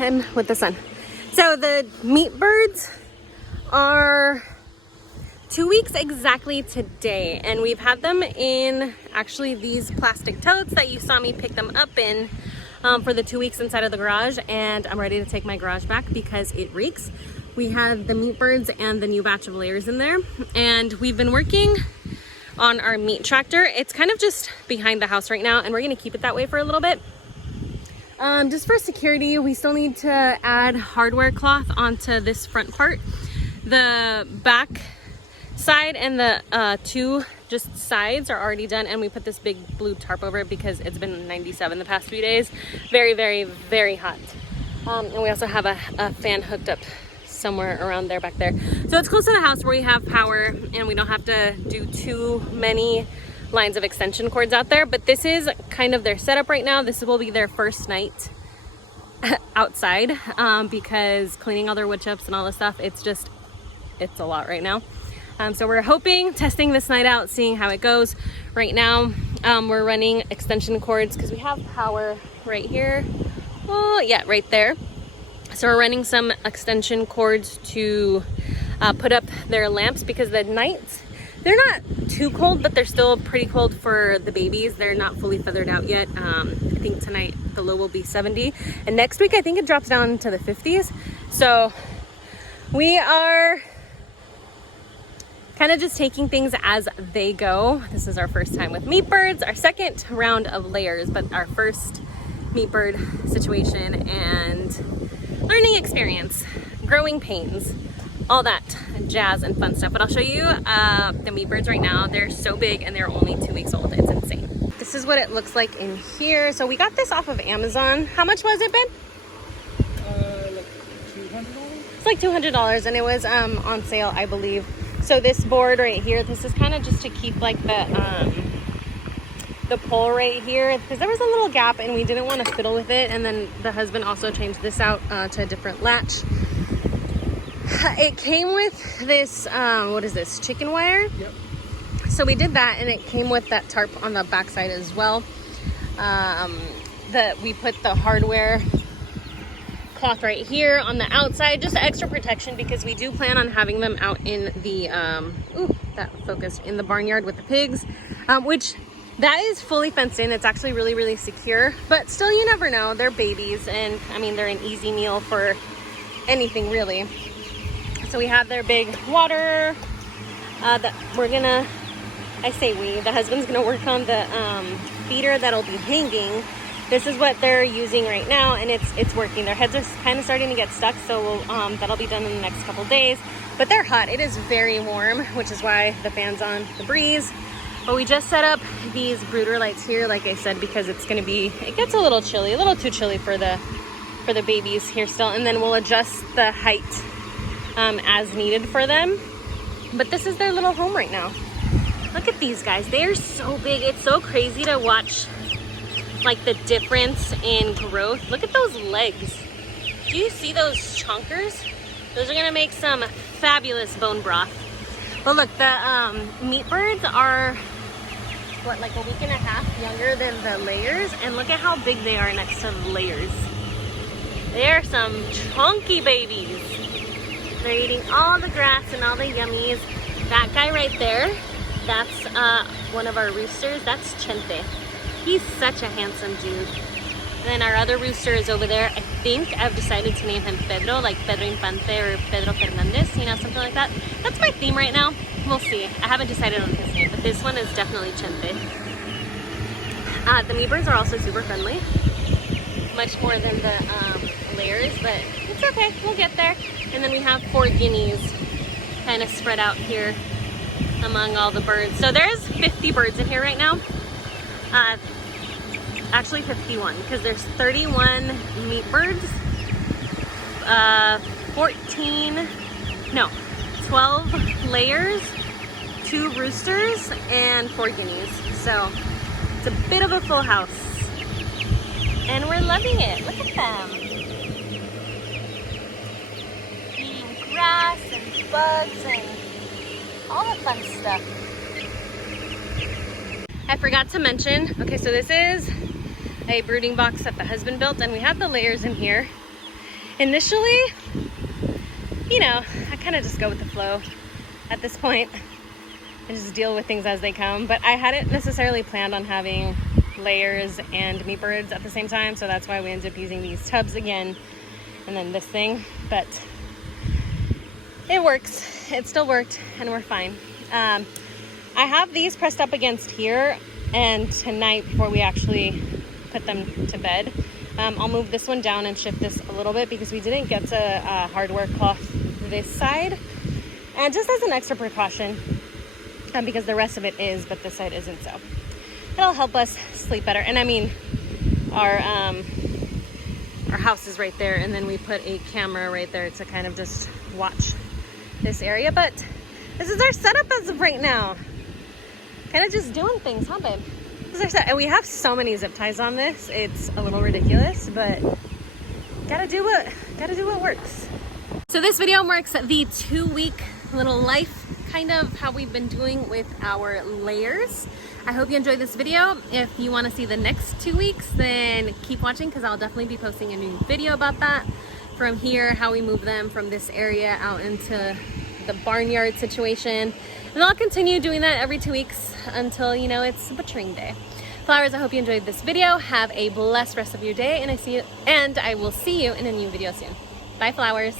and with the sun. So the meat birds are 2 weeks exactly today, and we've had them in actually these plastic totes that you saw me pick them up in for the 2 weeks inside of the garage, and I'm ready to take my garage back because it reeks. We have the meat birds and the new batch of layers in there, and we've been working on our meat tractor. It's kind of just behind the house right now, and we're gonna keep it that way for a little bit. Just for security, we still need to add hardware cloth onto this front part. The back side and the two just sides are already done, and we put this big blue tarp over it because it's been 97 the past few days. Very, very, very hot. And we also have a fan hooked up somewhere around there back there. So it's close to the house where we have power and we don't have to do too many lines of extension cords out there. But this is kind of their setup right now. This will be their first night outside because cleaning all their wood chips and all this stuff, it's a lot right now. So we're testing this night out, seeing how it goes. Right now, we're running extension cords because we have power right here. Oh yeah, right there. So we're running some extension cords to put up their lamps because the nights, they're not too cold, but they're still pretty cold for the babies. They're not fully feathered out yet. I think tonight the low will be 70. And next week, I think it drops down to the 50s. So we are kind of just taking things as they go. This is our first time with meat birds, our second round of layers, but our first meat bird situation and learning experience, growing pains, all that jazz and fun stuff. But I'll show you the meat birds right now. They're so big and they're only 2 weeks old. It's insane. This is what it looks like in here. So we got this off of Amazon. How much was it, Ben? Like $200? It's like $200, and it was on sale, I believe. So this board right here, this is kind of just to keep like the pole right here, because there was a little gap and we didn't want to fiddle with it. And then the husband also changed this out to a different latch. It came with this, what is this, chicken wire? Yep. So we did that, and it came with that tarp on the backside as well. We put the hardware cloth right here on the outside, just extra protection because we do plan on having them out in the that focused in the barnyard with the pigs, which that is fully fenced in. It's actually really, really secure, but still, you never know. They're babies, and I mean, they're an easy meal for anything really. So we have their big water that we're gonna, the husband's gonna work on the feeder that'll be hanging. This is what they're using right now, and it's working. Their heads are kind of starting to get stuck, so that'll be done in the next couple days. But they're hot. It is very warm, which is why the fan's on, the breeze. But we just set up these brooder lights here, like I said, because it gets a little chilly, a little too chilly for the babies here still. And then we'll adjust the height as needed for them. But this is their little home right now. Look at these guys. They are so big. It's so crazy to watch like the difference in growth. Look at those legs. Do you see those chonkers? Those are gonna make some fabulous bone broth. But look, the meat birds are what, like a week and a half younger than the layers, and look at how big they are next to the layers. They are some chunky babies. They're eating all the grass and all the yummies. That guy right there, that's one of our roosters. That's Chente. He's such a handsome dude. And then our other rooster is over there. I think I've decided to name him Pedro, like Pedro Infante or Pedro Fernandez, you know, something like that. That's my theme right now. We'll see. I haven't decided on his name, but this one is definitely Chente. The meat birds are also super friendly, much more than the layers, but it's okay. We'll get there. And then we have 4 guineas kind of spread out here among all the birds. So there's 50 birds in here right now. Actually 51, because there's 31 meat birds, 12 layers, 2 roosters, and 4 guineas. So it's a bit of a full house, and we're loving it. Look at them. Eating grass and bugs and all the fun stuff. I forgot to mention, okay, so this is a brooding box that the husband built, and we have the layers in here. initially, you know, I kind of just go with the flow at this point and just deal with things as they come. But I hadn't necessarily planned on having layers and meat birds at the same time, so that's why we ended up using these tubs again and then this thing. But it works. It still worked and we're fine. I have these pressed up against here, and tonight before we actually put them to bed, I'll move this one down and shift this a little bit because we didn't get to hardware cloth this side, and just as an extra precaution, because the rest of it is, but this side isn't, so it'll help us sleep better. And I mean, our house is right there, and then we put a camera right there to kind of just watch this area. But this is our setup as of right now. Kind of just doing things, huh, babe? This is our set. And we have so many zip ties on this. It's a little ridiculous, but gotta do what works. So this video marks the 2-week little life, kind of how we've been doing with our layers. I hope you enjoyed this video. If you want to see the next 2 weeks, then keep watching, because I'll definitely be posting a new video about that. From here, how we move them from this area out into the barnyard situation. And I'll continue doing that every 2 weeks until, you know, it's butchering day. Flowers, I hope you enjoyed this video. Have a blessed rest of your day, and I will see you in a new video soon. Bye, flowers.